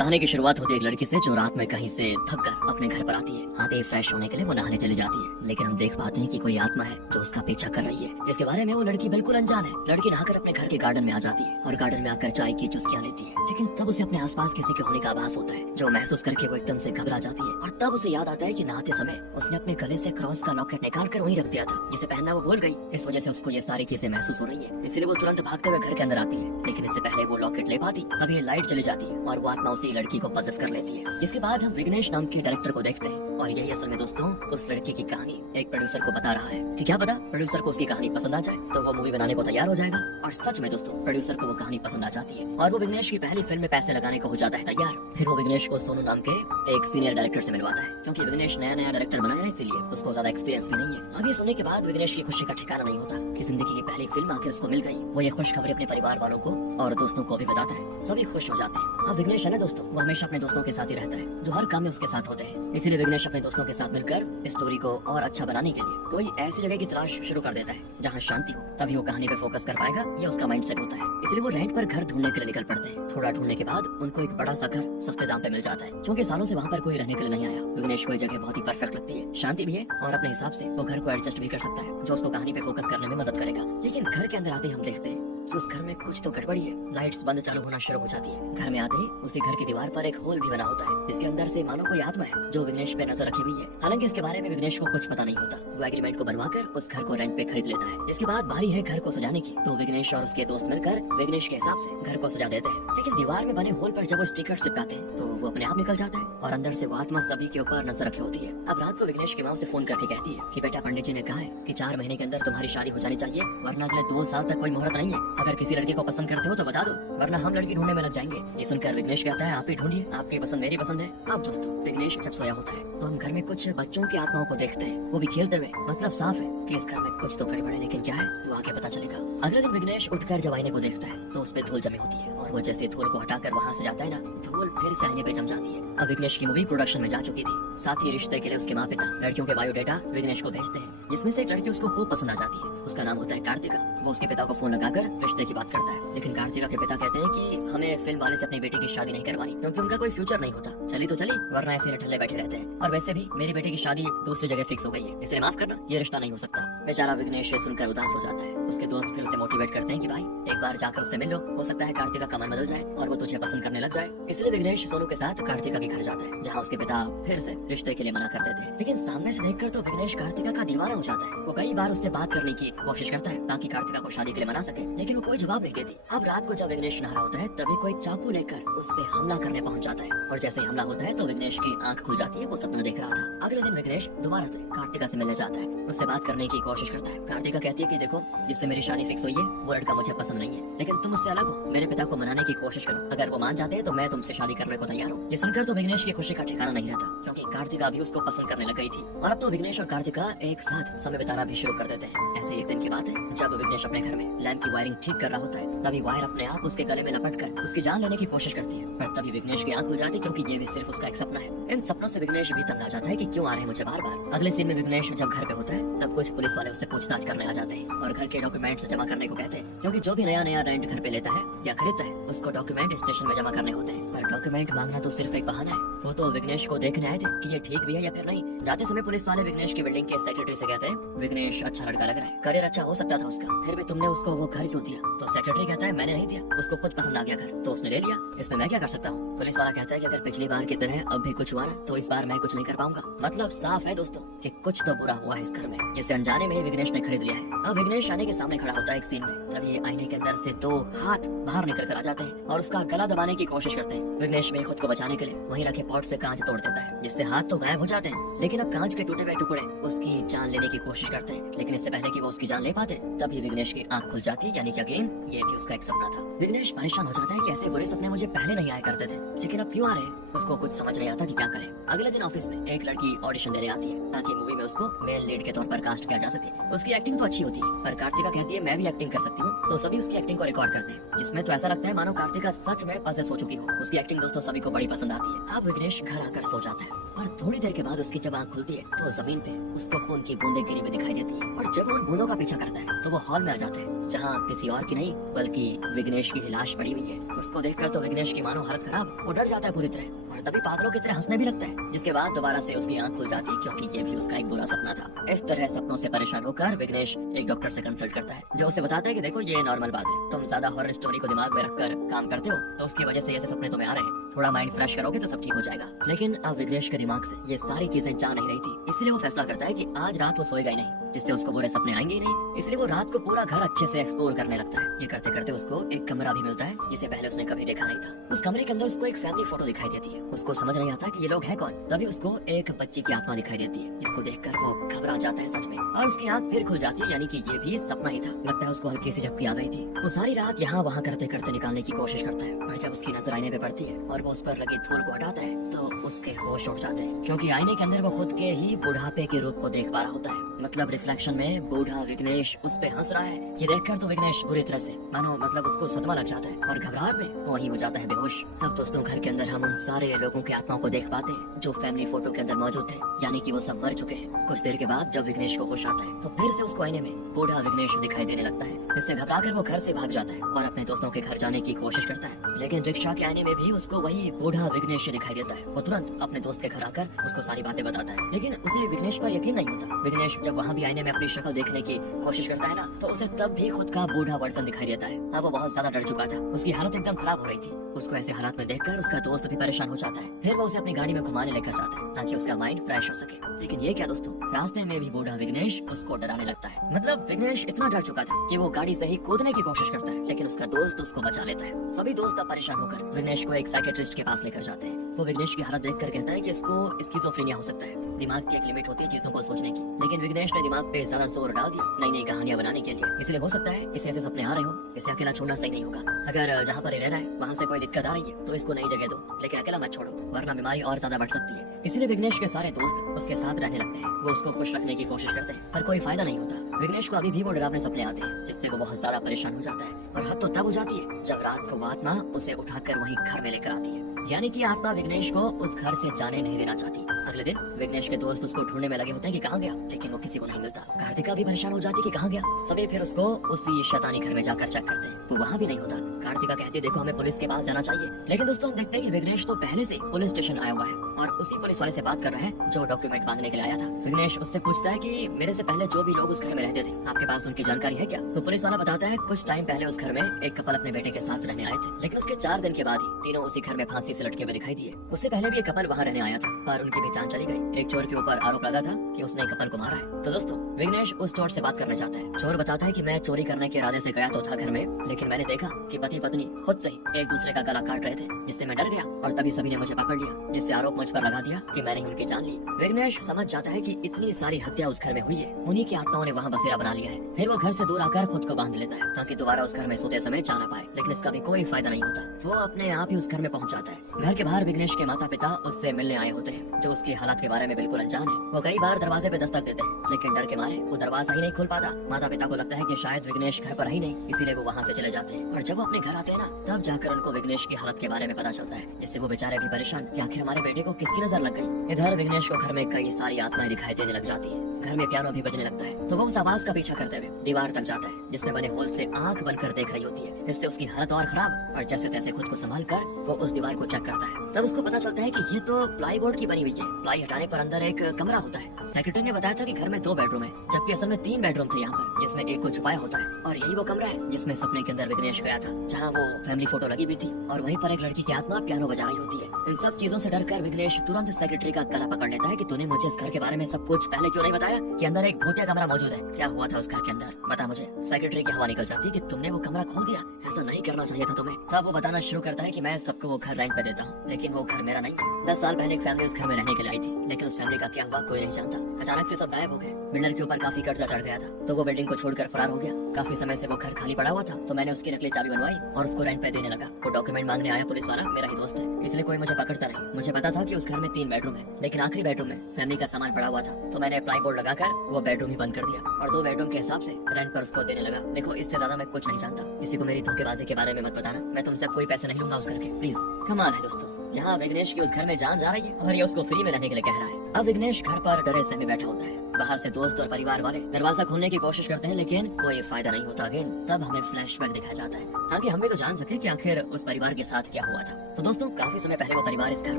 कहानी की शुरुआत होती है एक लड़की से जो रात में कहीं से थक कर अपने घर पर आती है। आते ही फ्रेश होने के लिए वो नहाने चली जाती है, लेकिन हम देख पाते हैं कि कोई आत्मा है जो उसका पीछा कर रही है, जिसके बारे में वो लड़की बिल्कुल अनजान है। लड़की नहाकर अपने घर के गार्डन में आ जाती है और गार्डन में आकर चाय की चुस्कियां लेती है, लेकिन तब उसे अपने आसपास किसी के होने का आभास होता है, जो महसूस करके वो एकदम से घबरा जाती है। और तब उसे याद आता है कि नहाते समय उसने अपने गले से क्रॉस का लॉकेट निकाल कर वहीं रख दिया था, जिसे पहनना वो भूल गई। इस वजह से उसको ये सारी चीजें महसूस हो रही है, इसलिए वो तुरंत भागते हुए घर के अंदर आती है, लेकिन इससे पहले वो लॉकेट ले पाती तभी लाइट चली जाती है और वो आत्मा उसी लड़की को पजेस कर लेती है। जिसके बाद हम विघ्नेश नाम की डायरेक्टर को देखते हैं और यही असल में दोस्तों उस लड़की की कहानी एक प्रोड्यूसर को बता रहा है कि क्या पता प्रोड्यूसर को उसकी कहानी पसंद आ जाए तो वो मूवी बनाने को तैयार हो जाएगा। और सच में दोस्तों प्रोड्यूसर को वो कहानी पसंद आ जाती है और वो विघ्नेश की पहली फिल्म में पैसे लगाने को हो जाता है तैयार। फिर वो विघ्नेश को सोनू नाम के एक सीनियर डायरेक्टर से मिलवाता है, क्योंकि विघ्नेश नया नया डायरेक्टर बना है, इसीलिए उसको ज्यादा एक्सपीरियंस भी नहीं है। अब ये सुनने के बाद विघ्नेश की खुशी का ठिकाना नहीं होता कि जिंदगी की पहली फिल्म आखिर उसको मिल गई। वो ये खुश खबरें अपने परिवार वालों को और दोस्तों को भी बताता है, सभी खुश हो जाते हैं। अब विघ्नेश है ना दोस्तों, वो हमेशा अपने दोस्तों के साथ ही रहता है जो हर काम में उसके साथ होते हैं, इसीलिए विघ्नेश अपने दोस्तों के साथ मिलकर स्टोरी को और अच्छा बनाने के लिए कोई ऐसी जगह की तलाश शुरू कर देता है जहाँ शांति हो, तभी वो कहानी पे फोकस कर पाएगा, ये उसका माइंडसेट होता है। इसलिए वो रेंट पर घर ढूंढने के लिए निकल पड़ते हैं। थोड़ा ढूंढने के बाद उनको एक बड़ा सा घर सस्ते दाम पे मिल जाता है, क्योंकि सालों से वहाँ पर कोई रहने के लिए नहीं आया। विघ्नेश को ये जगह बहुत ही परफेक्ट लगती है, शांति भी है और अपने हिसाब से वो घर को एडजस्ट भी कर सकता है, जो उसको कहानी पे फोकस करने में मदद करेगा। लेकिन घर के अंदर आते ही हम देखते हैं कि उस घर में कुछ तो गड़बड़ी है। लाइट्स बंद चालू होना शुरू हो जाती है। घर में आते ही उसी घर की दीवार पर एक होल भी बना होता है, जिसके अंदर से मानो कोई आत्मा है जो विघ्नेश पे नजर रखी हुई है। हालांकि इसके बारे में विघ्नेश को कुछ पता नहीं होता। वो एग्रीमेंट को बनवाकर उस घर को रेंट पे खरीद लेता है। इसके बाद बारी है घर को सजाने की, तो विघ्नेश और उसके दोस्त मिलकर विघ्नेश के हिसाब से घर को सजा देते हैं। लेकिन दीवार में बने होल पर जब वो स्टिकर चिपकाते हैं तो वो अपने आप निकल जाता है और अंदर से वो आत्मा सभी के ऊपर नजर रखे होती है। अब रात को विघ्नेश की माँ से फोन करके कहती है कि बेटा पंडित जी ने कहा है कि 4 महीने के अंदर तुम्हारी शादी हो जानी चाहिए, वरना अगले 2 साल तक कोई मुहूर्त नहीं है। अगर किसी लड़की को पसंद करते हो तो बता दो, वरना हम लड़की ढूंढने में लग जाएंगे। ये सुनकर विघ्नेश कहता है आप ही ढूंढिए, आपकी पसंद मेरी पसंद है। अब दोस्तों विघ्नेश जब सोया होता है तो हम घर में कुछ बच्चों की आत्माओं को देखते हैं, वो भी खेलते हुए। मतलब साफ है कि इस घर में कुछ तो गड़बड़ है, लेकिन क्या है वो आगे पता चलेगा। अगले दिन विघ्नेश उठकर जब आईने को देखता है तो उस पे धूल जमी होती है और वो जैसे धूल को हटाकर वहाँ से जाता है ना, धूल फिर से आईने पे जम जाती है। अब विघ्नेश की मूवी प्रोडक्शन में जा चुकी थी, साथ ही रिश्ते के लिए उसके माँ पिता लड़कियों के बायोडेटा विघ्नेश को भेजते हैं, जिसमें से एक लड़की उसको खूब पसंद आ जाती है। उसका नाम होता है कार्तिका। वो उसके पिता को फोन लगाकर रिश्ते की बात करता है, लेकिन कार्तिका के पिता कहते हैं कि हमें फिल्म वाले से अपनी बेटी की शादी नहीं करवानी, क्योंकि उनका कोई फ्यूचर नहीं होता। चली तो चली, वरना ऐसे ठल्ले बैठे रहते हैं। और वैसे भी मेरी बेटी की शादी दूसरी जगह फिक्स हो गई है, इसे माफ करना, ये रिश्ता नहीं हो सकता। बेचारा विघ्नेश सुनकर उदास हो जाता है। उसके दोस्त फिर उसे मोटिवेट करते हैं कि भाई एक बार जाकर उससे मिल लो, हो सकता है कार्तिका का मन बदल जाए और वो तुझे पसंद करने लग जाए। इसलिए विघ्नेश सोनू के साथ कार्तिका के घर जाता है, जहाँ उसके पिता फिर से रिश्ते के लिए मना कर देते हैं। लेकिन सामने से देखकर तो विघ्नेश कार्तिका का दीवाना हो जाता है। वो कई बार उससे बात करने की कोशिश करता है ताकि कार्तिका को शादी के लिए मना सके, लेकिन वो कोई जवाब नहीं देती। अब रात को जब विघ्नेश नहा रहा होता है तभी कोई चाकू लेकर उस पे हमला करने पहुंच जाता है, और जैसे ही हमला होता है तो विघ्नेश की आंख खुल जाती है। वो सपना देख रहा था। अगले दिन विघ्नेश दोबारा से कार्तिका से मिलने जाता है, उससे बात करने की कोशिश करता है। कार्तिका कहती है कि देखो, जिससे मेरी शादी फिक्स हुई है वो लड़का मुझे पसंद नहीं है, लेकिन तुम उससे अलग हो। मेरे पिता को मनाने की कोशिश करो, अगर वो मान जाते हैं तो मैं तुमसे शादी करने को तैयार हूँ। ये सुनकर तो विघ्नेश की खुशी का ठिकाना नहीं रहता, क्योंकि कार्तिका भी उसको पसंद करने लग गई थी। और अब तो विघ्नेश और कार्तिका एक साथ समय बिताना भी शुरू कर देते हैं। ऐसे एक दिन की बात है जब विघ्नेश अपने घर में लैंप की वायरिंग ठीक कर रहा होता है, तभी वायर अपने आप उसके गले में लपट कर उसकी जान लेने की कोशिश करती है। पर तभी विघ्नेश की आंख खुल जाती, क्योंकि ये भी सिर्फ उसका एक सपना है। इन सपनों से विघ्नेश भी तंग आ जाता है कि क्यों आ रहे हैं मुझे बार बार। अगले सीन में विघ्नेश जब घर पे होता है तब कुछ पुलिस वाले उससे पूछताछ करने आ जाते हैं और घर के डॉक्यूमेंट्स जमा करने को कहते हैं, क्योंकि जो भी नया नया रेंट घर पे लेता है या खरीदता है उसको डॉक्यूमेंट स्टेशन में जमा करने होते हैं। पर डॉक्यूमेंट मांगना तो सिर्फ एक बहाना है। वो तो विघ्नेश को देखने आए थे कि ये ठीक भी है या फिर नहीं। जाते समय पुलिस वाले विघ्नेश की बिल्डिंग के सेक्रेटरी से कहते हैं, विघ्नेश अच्छा लड़का लग रहा है, करियर अच्छा हो सकता था उसका, फिर भी तुमने उसको वो घर क्यों दिया? तो सेक्रेटरी कहता है मैंने नहीं दिया, उसको खुद पसंद आ गया घर तो उसने ले लिया, इसमें मैं क्या कर सकता हूँ? पुलिस वाला कहता है कि अगर पिछली बार की तरह अब भी कुछ हुआ ना तो इस बार मैं कुछ नहीं कर पाऊंगा। मतलब साफ है दोस्तों कि कुछ तो बुरा हुआ है इस घर में, जिसे अनजाने में ही विघ्नेश ने खरीद लिया है। अब विघ्नेश आने के सामने खड़ा होता है एक सीन में, तभी आईने के अंदर से 2 हाथ बाहर निकल कर आ जाते हैं और उसका गला दबाने की कोशिश करते हैं। विघ्नेश में खुद को बचाने के लिए वहीं रखे पॉट से कांच तोड़ देता है, जिससे हाथ तो गायब हो जाते हैं, लेकिन अब कांच के टूटे हुए टुकड़े उसकी जान लेने की कोशिश करते हैं। लेकिन इससे पहले कि वो उसकी जान ले पाते तभी विघ्नेश की आंख खुल जाती है, यानी कि अगेन ये भी उसका एक सपना था। विघ्नेश परेशान हो जाता है कि ऐसे बुरे सपने मुझे पहले नहीं आया करते थे, लेकिन अब क्यों आ रहे हैं? उसको कुछ समझ नहीं आता कि क्या करे। अगले दिन ऑफिस में एक लड़की ऑडिशन देने आती है ताकि मूवी में उसको मेल लीड के तौर पर कास्ट किया जा सके। उसकी एक्टिंग तो अच्छी होती है, पर कार्तिका कहती है मैं भी एक्टिंग कर सकती हूँ, तो सभी उसकी एक्टिंग को रिकॉर्ड करते हैं, जिसमें तो ऐसा लगता है मानो कार्तिका सच में पसेस हो चुकी हो। उसकी एक्टिंग दोस्तों सभी को बड़ी पसंद आती है। अब विघ्नेश घर आकर सो जाता है और थोड़ी देर के बाद उसकी जब आंख खुलती है तो जमीन पे उसको खून की बूंदें गिरी हुई दिखाई देती है, और जब वो उन बूंदों का पीछा करता है तो वो हॉल में आ जाता है जहाँ किसी और की नहीं बल्कि विघ्नेश की ही लाश पड़ी हुई है। उसको देखकर तो विघ्नेश की मानो हालत खराब, वो डर जाता है पूरी तरह और तभी पागलों की तरह हंसने भी लगता है। जिसके बाद दोबारा से उसकी आंख खुल जाती क्योंकि ये भी उसका एक बुरा सपना था। इस तरह सपनों से परेशान होकर विघ्नेश एक डॉक्टर से कंसल्ट करता है, जो उसे बताता है कि देखो ये नॉर्मल बात है, तुम ज्यादा हॉरर स्टोरी को दिमाग में रखकर काम करते हो तो उसकी वजह से ऐसे सपने तुम्हें आ रहे हैं। थोड़ा माइंड फ्रेश करोगे तो सब ठीक हो जाएगा। लेकिन अब विघ्नेश के दिमाग से ये सारी चीजें जा नहीं रही थी, इसलिए वो फैसला करता है कि आज रात वो सोएगा ही नहीं, जिससे उसको बुरे सपने आएंगे ही नहीं। इसलिए वो रात को पूरा घर अच्छे से एक्सप्लोर करने लगता है। ये करते करते उसको एक कमरा भी मिलता है जिसे पहले उसने कभी देखा नहीं था। उस कमरे के अंदर उसको एक फैमिली फोटो दिखाई देती है। उसको समझ नहीं आता कि ये लोग हैं कौन। तभी उसको एक बच्ची की आत्मा दिखाई देती है, जिसको देखकर वो घबरा जाता है सच में, और उसकी आंख फिर खुल जाती है, यानी कि ये भी सपना ही था। लगता है उसको हल्की सी झपकी आ गई थी। वो सारी रात यहाँ वहाँ करते करते निकालने की कोशिश करता है, पर जब उसकी नजर आईने पे पड़ती है और वो उस पर लगी धूल को हटाता है तो उसके होश उड़ जाते हैं, क्योंकि आईने के अंदर वो खुद के ही बुढ़ापे के रूप को देख पा रहा होता है। मतलब रिफ्लेक्शन में बूढ़ा विघ्नेश उस पे हंस रहा है। ये देखकर तो विघ्नेश बुरी तरह से मानो मतलब उसको सदमा लग जाता है और घबराहट में वहीं हो जाता है बेहोश। तब दोस्तों घर के अंदर हम उन सारे लोगों की आत्माओं को देख पाते हैं जो फैमिली फोटो के अंदर मौजूद थे, यानी कि वो सब मर चुके हैं। कुछ देर के बाद जब विघ्नेश को होश आता है तो फिर से उसको आईने में बूढ़ा विघ्नेश दिखाई देने लगता है। इससे घबराकर वो घर से भाग जाता है और अपने दोस्तों के घर जाने की कोशिश करता है, लेकिन रिक्शा के आईने में भी उसको वही बूढ़ा विघ्नेश दिखाई देता है। वो तुरंत अपने दोस्त के घर आकर उसको सारी बातें बताता है, लेकिन उसे विघ्नेश पर यकीन नहीं होता। विघ्नेश जब वहाँ भी आईने में अपनी शक्ल देखने की कोशिश करता है ना, तो उसे तब भी खुद का बूढ़ा वर्जन दिखाई देता है। अब वो बहुत ज्यादा डर चुका था, उसकी हालत एकदम खराब हो रही थी। उसको ऐसे हालात में देखकर उसका दोस्त भी परेशान हो जाता है। फिर वो उसे अपनी गाड़ी में घुमाने लेकर जाता है ताकि उसका माइंड फ्रेश हो सके। लेकिन ये क्या दोस्तों, रास्ते में भी बूढ़ा विघ्नेश उसको डराने लगता है। मतलब विघ्नेश इतना डर चुका था कि वो गाड़ी से ही कूदने की कोशिश करता है, लेकिन उसका दोस्त उसको बचा लेता है। सभी दोस्त अब परेशान होकर विघ्नेश को एक साइकेट्रिस्ट के पास लेकर जाते हैं। वो विघ्नेश की हालत देखकर कहता है कि इसको स्किज़ोफ्रेनिया हो सकता है। दिमाग की एक लिमिट होती है चीजों को सोचने की, लेकिन विघ्नेश ने दिमाग पे ज्यादा जोर डाल दिया नई नई कहानियां बनाने के लिए। इसलिए हो सकता है इसे ऐसे सपने आ रहे हो। इसे अकेला छोड़ना सही नहीं होगा। अगर जहाँ पर ये रह रहा है वहाँ से कोई दिक्कत आ रही है तो इसको नई जगह दो, लेकिन अकेला मत छोड़ो वरना बीमारी और ज्यादा बढ़ सकती है। इसलिए विघ्नेश के सारे दोस्त उसके साथ रहने लगते हैं। वो उसको खुश रखने की कोशिश करते हैं, पर कोई फायदा नहीं होता। विघ्नेश को अभी भी वो डरावने सपने आते हैं, जिससे वो बहुत ज्यादा परेशान हो जाता है। और हद तो तब हो जाती है जब रात को वो आत्मा उसे उठाकर वहीं घर में लेकर आती है, यानी कि आत्मा विघ्नेश को उस घर से जाने नहीं देना चाहती। अगले दिन विघ्नेश के दोस्त उसको ढूंढने में लगे होते हैं कि कहाँ गया, लेकिन वो किसी को नहीं मिलता। कार्तिका भी परेशान हो जाती कि कहाँ गया। सभी फिर उसको उसी शैतानी घर में जाकर चेक करते हैं, वो वहाँ भी नहीं होता। कार्तिका कहती देखो हमें पुलिस के पास जाना चाहिए, लेकिन दोस्तों हम देखते हैं कि विघ्नेश तो पहले से पुलिस स्टेशन आया हुआ है और उसी पुलिस वाले से बात कर रहा है जो डॉक्यूमेंट मांगने के लिए आया था। विघ्नेश उससे पूछता है कि मेरे से पहले जो भी लोग उस घर में रहते थे आपके पास उनकी जानकारी है क्या। तो पुलिस वाला बताता है कुछ टाइम पहले उस घर में एक कपल अपने बेटे के साथ रहने आए थे, लेकिन उसके 4 दिन के बाद ही तीनों उसी घर में फांसी से लटके हुए दिखाई दिए। उससे पहले भी एक कपल वहाँ रहने आया था, पर उनकी भी जान चली गई। एक चोर के ऊपर आरोप लगा था कि उसने कपल को मारा है। तो दोस्तों विघ्नेश उस चोर से बात करना चाहता है। चोर बताता है कि मैं चोरी करने के इरादे से गया तो था घर में, लेकिन मैंने देखा कि पति पत्नी खुद से ही एक दूसरे का गला काट रहे थे, जिससे मैं डर गया और तभी सभी ने मुझे पकड़ लिया, जिससे आरोप मुझ पर लगा दिया कि मैंने उनकी जान ली। विघ्नेश समझ जाता है कि इतनी सारी हत्या उस घर में हुई है, उन्हीं की आत्माओं ने वहाँ बसेरा बना लिया है। फिर वो घर से दूर आकर खुद को बांध लेता है ताकि दोबारा उस घर में सोते समय जा ना पाए, लेकिन इसका भी कोई फायदा नहीं होता। वो अपने आप ही उस घर में पहुंच जाता है। घर के बाहर विघ्नेश के माता पिता उससे मिलने आए होते हैं, जो उसकी हालत के बारे में बिल्कुल अनजान है। वो कई बार दरवाजे पे दस्तक देते हैं, लेकिन डर के मारे वो दरवाजा ही नहीं खोल पाता। माता पिता को लगता है कि शायद विघ्नेश घर पर ही नहीं, इसीलिए वो वहाँ से चले जाते हैं। और जब वो अपने घर आते हैं ना, तब जाकर उनको विघ्नेश की हालत के बारे में पता चलता है, जिससे वो बेचारे भी परेशान कि आखिर हमारे बेटे को किसकी नजर लग गई। इधर विघ्नेश को घर में कई सारी आत्माएं दिखाई देने लग जाती है। घर में पियानो भी बजने लगता है, तो वो उस आवाज का पीछा करते हुए दीवार तक जाता है, जिसमें बने होल से आंख बनकर देख रही होती है। इससे उसकी हालत और खराब, और जैसे तैसे खुद को संभाल कर वो उस दीवार को चेक करता है। तब उसको पता चलता है कि ये तो प्लाई बोर्ड की बनी हुई है। प्लाई हटाने पर अंदर एक कमरा होता है। सेक्रेटरी ने बताया था कि घर में 2 बेडरूम है, जबकि असल में 3 बेडरूम थे यहाँ पर, जिसमें एक को छुपाया होता है। और यही वो कमरा है जिसमें सपने के अंदर विघ्नेश गया था, जहाँ वो फैमिली फोटो लगी हुई थी, और वहीं पर एक लड़की की आत्मा पियानो बजा रही होती है। इन सब चीजों से डरकर विघ्नेश तुरंत सेक्रेटरी का गला पकड़ लेता है कि तूने मुझे इस घर के बारे में सब कुछ पहले क्यों नहीं बताया, कि अंदर एक भूतिया कमरा मौजूद है। क्या हुआ था उस घर के अंदर, बता मुझे। सेक्रेटरी की हवा निकल जाती है कि तुमने वो कमरा खोल दिया, ऐसा नहीं करना चाहिए था तुम्हें। तब वो बताना शुरू करता है कि मैं सबको वो घर रेंट पे देता हूँ, लेकिन वो घर मेरा नहीं है। 10 साल पहले एक फैमिली उस घर में रहने के लिए आई थी, लेकिन उस फैमिली का क्या हुआ कोई नहीं जानता। अचानक से सब गायब हो गए। बिल्डर के ऊपर काफी कर्जा चढ़ गया था, तो वो बिल्डिंग को छोड़कर फरार हो गया। काफी समय से वो घर खाली पड़ा हुआ था, तो मैंने उसकी नकली चाबी बनवाई और उसको रेंट पे देने लगा। वो डॉक्यूमेंट मांगने आया पुलिस वाला मेरा ही दोस्त है, इसलिए कोई मुझे पकड़ता नहीं। मुझे पता था कि उस घर में 3 बेडरूम है, लेकिन आखिरी बेडरूम में फैमिली का सामान पड़ा हुआ था, तो मैंने प्लाई बोर्ड लगाकर वो बेडरूम ही बंद कर दिया और 2 बेडरूम के हिसाब से रेंट पर उसको देने लगा। देखो इससे ज्यादा मैं कुछ नहीं जानता, किसी को मेरी धोखेबाजी के बारे में मत बताना। मैं तुमसे कोई पैसे नहीं लूंगा उस घर के, प्लीज कमाल है दोस्तों, यहाँ विघ्नेश की उस घर में जान जा रही है और ये उसको फ्री में रहने के लिए कह रहा है। अब विघ्नेश घर पर डरे सहमे बैठा होता है। बाहर से दोस्त और परिवार वाले दरवाजा खोलने की कोशिश करते हैं लेकिन कोई फायदा नहीं होता। अगेन तब हमें फ्लैशबैक दिखाया जाता है ताकि हम भी तो जान सके कि आखिर उस परिवार के साथ क्या हुआ था। तो दोस्तों काफी समय पहले वो परिवार इस घर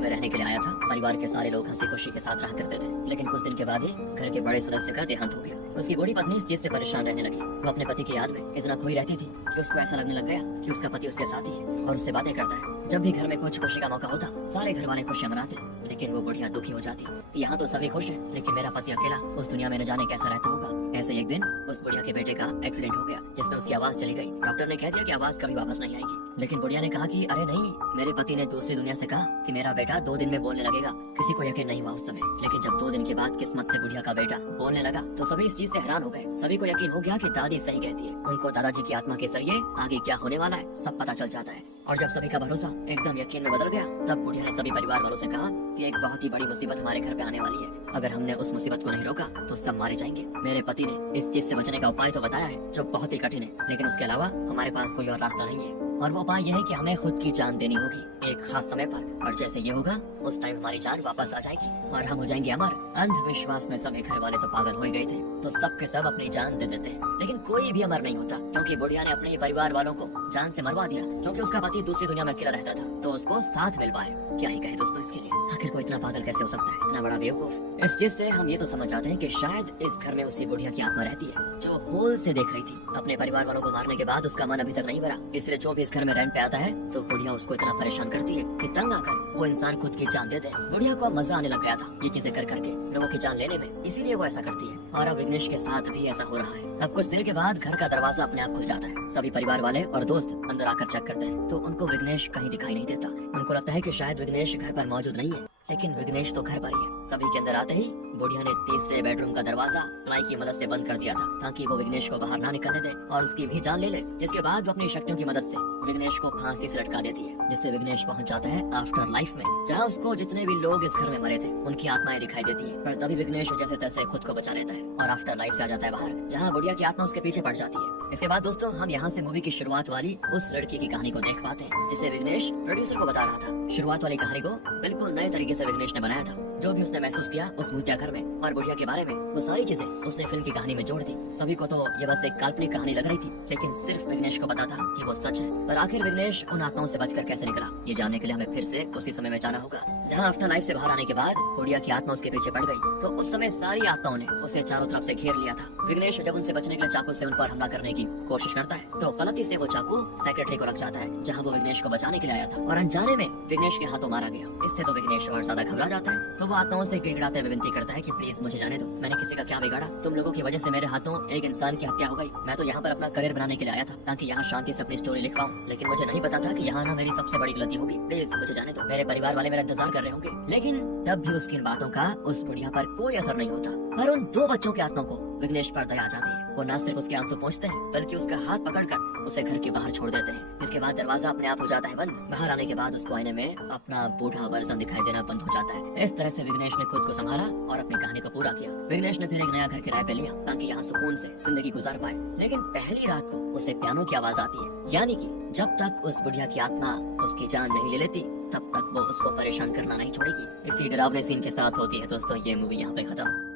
में रहने के लिए आया था। परिवार के सारे लोग हंसी खुशी के साथ रहा करते थे, लेकिन कुछ दिन के बाद ही घर के बड़े सदस्य का देहांत हो गया। उसकी बूढ़ी पत्नी इस चीज से परेशान रहने लगी। वो अपने पति की याद में इतना खोई रहती थी कि उसको ऐसा लगने लग गया कि उसका पति उसके साथ ही है और उससे बातें करता है। जब भी घर में कुछ खुशी का मौका होता, सारे घर वाले खुशियां मनाते, लेकिन वो बुढ़िया दुखी हो जाती। यहाँ तो सभी खुश हैं, लेकिन मेरा पति अकेला उस दुनिया में न जाने कैसा रहता होगा। ऐसे एक दिन उस बुढ़िया के बेटे का एक्सीडेंट हो गया जिसमें उसकी आवाज चली गई। डॉक्टर ने कह दिया कि आवाज कभी वापस नहीं आएगी, लेकिन बुढ़िया ने कहा कि अरे नहीं, मेरे पति ने दूसरी दुनिया से कहा कि मेरा बेटा 2 दिन में बोलने लगेगा। किसी को यकीन नहीं हुआ उस समय, लेकिन जब 2 दिन के बाद किस्मत से बुढ़िया का बेटा बोलने लगा तो सभी इस चीज से हैरान हो गए। सभी को यकीन हो गया कि दादी सही कहती है। उनको दादाजी की आत्मा के जरिए आगे क्या होने वाला है सब पता चल जाता है। और जब सभी का भरोसा एकदम यकीन में बदल गया, तब बुढ़िया ने सभी परिवार वालों से कहा कि एक बहुत ही बड़ी मुसीबत हमारे घर पे आने वाली है। अगर हमने उस मुसीबत को नहीं रोका तो सब मारे जाएंगे। मेरे पति ने इस चीज से बचने का उपाय तो बताया है जो बहुत ही कठिन है, लेकिन उसके अलावा हमारे पास कोई और रास्ता नहीं है। और वो उपाय यह है कि हमें खुद की जान देनी होगी एक खास समय पर, और जैसे ये होगा उस टाइम हमारी जान वापस आ जाएगी और हम हो जाएंगे अमर। अंधविश्वास में सभी घर वाले तो पागल हो ही गए थे, तो सब के सब अपनी जान दे देते हैं, लेकिन कोई भी अमर नहीं होता क्योंकि बुढ़िया ने अपने ही परिवार वालों को जान से मरवा दिया। क्योंकि उसका पति दूसरी दुनिया में अकेला रहता था तो उसको साथ मिल पाए। क्या ही कहे दोस्तों इसके लिए, आखिर कोई इतना पागल कैसे हो सकता है, इतना बड़ा बेवकूफ। इस चीज से हम ये तो समझ जाते हैं कि शायद इस घर में उसी बुढ़िया की आत्मा रहती है जो होल से देख रही थी। अपने परिवार वालों को मारने के बाद उसका मन अभी तक नहीं भरा, इसलिए जो भी इस घर में रेंट पे आता है तो बुढ़िया उसको इतना परेशान करती है कि तंग आकर वो इंसान खुद की जान दे दे। बुढ़िया को अब मजा आने लग गया था ये चीजें कर करके लोगों की जान लेने में, इसीलिए वो ऐसा करती है। और अब विघ्नेश के साथ भी ऐसा हो रहा है। अब कुछ देर के बाद घर का दरवाजा अपने आप खुल जाता है। सभी परिवार वाले और दोस्त अंदर आकर चेक करते हैं तो उनको विघ्नेश कहीं दिखाई नहीं देता। उनको लगता है कि शायद विघ्नेश घर पर मौजूद नहीं है, लेकिन विघ्नेश तो घर पर ही है। सभी के अंदर आते ही बुढ़िया ने तीसरे बेडरूम का दरवाजा प्लाई की मदद से बंद कर दिया था ताकि वो विघ्नेश को बाहर ना निकलने दे और उसकी भी जान ले ले। जिसके बाद वो अपनी शक्तियों की मदद से विघ्नेश को फांसी से लटका देती है, जिससे विघ्नेश पहुंच जाता है आफ्टर लाइफ में, जहां उसको जितने भी लोग इस घर में मरे थे उनकी आत्माएं दिखाई देती है। पर तभी विघ्नेश जैसे तैसे खुद को बचा लेता है और आफ्टर लाइफ से आ जाता है बाहर, जहाँ बुढ़िया की आत्मा उसके पीछे पड़ जाती है। इसके बाद दोस्तों हम यहाँ से मूवी की शुरुआत वाली उस लड़की की कहानी को देख पाते हैं जिसे विघ्नेश प्रोड्यूसर को बता रहा था। शुरुआत वाली कहानी को बिल्कुल नए तरीके से विघ्नेश ने बनाया था। जो भी उसने महसूस किया उस भूतिया घर में और बुढ़िया के बारे में, वो सारी चीजें उसने फिल्म की कहानी में जोड़ दी। सभी को तो ये बस एक काल्पनिक कहानी लग रही थी, लेकिन सिर्फ विघ्नेश को पता था कि वो सच है। पर आखिर विघ्नेश उन आत्माओं से बचकर कैसे निकला, ये जानने के लिए हमें फिर से उसी समय में जाना होगा जहाँ आफ्टर लाइफ से बाहर आने के बाद बुढ़िया की आत्मा उसके पीछे पड़ गई। तो उस समय सारी आत्माओं ने उसे चारों तरफ से घेर लिया था। विघ्नेश जब उनसे बचने के लिए चाकू से उन पर हमला करने की कोशिश करता है तो गलती से वो चाकू सेक्रेटरी को लग जाता है जहाँ वो विघ्नेश को बचाने के लिए आया था, और अनजाने में विघ्नेश के हाथों मारा गया। इससे तो विघ्नेश और ज्यादा घबरा जाता है। तो वो आत्माओं से गिड़गिड़ाते हुए विनती करता है कि प्लीज मुझे जाने दो, मैंने किसी का क्या बिगाड़ा, तुम लोगों की वजह से मेरे हाथों एक इंसान की हत्या हो गई। मैं तो यहाँ पर अपना करियर बनाने के लिए आया था ताकि यहाँ शांति से अपनी स्टोरी लिख पाऊँ, लेकिन मुझे नहीं पता था कि यहाँ ना मेरी सबसे बड़ी गलती होगी। प्लीज मुझे जाने दो, मेरे परिवार वाले मेरा इंतजार कर रहे होंगे। लेकिन तब भी उसकी इन बातों का उस बुढ़िया पर कोई असर नहीं होता। पर उन 2 बच्चों की आत्मा को विघ्नेश पर दया आ जाती है। वो न सिर्फ उसके आंसू पहुंचते हैं बल्कि उसका हाथ पकड़कर उसे घर के बाहर छोड़ देते हैं। जिसके बाद दरवाजा अपने आप हो जाता है बंद। बाहर आने के बाद उसको आईने में अपना बूढ़ा वर्जन दिखाई देना बंद हो जाता है। इस तरह से विघ्नेश ने खुद को संभाला और अपनी कहानी को पूरा किया। विघ्नेश ने फिर एक नया घर किराए पे लिया ताकि यहाँ सुकून से जिंदगी गुजार पाए। लेकिन पहली रात को उसे पियानो की आवाज आती है, यानी कि जब तक उस बुढ़िया की आत्मा उसकी जान नहीं ले लेती तब तक वो उसको परेशान करना नहीं छोड़ेगी। इसी डरावने सीन के साथ होती है दोस्तों ये मूवी यहाँ पे खत्म।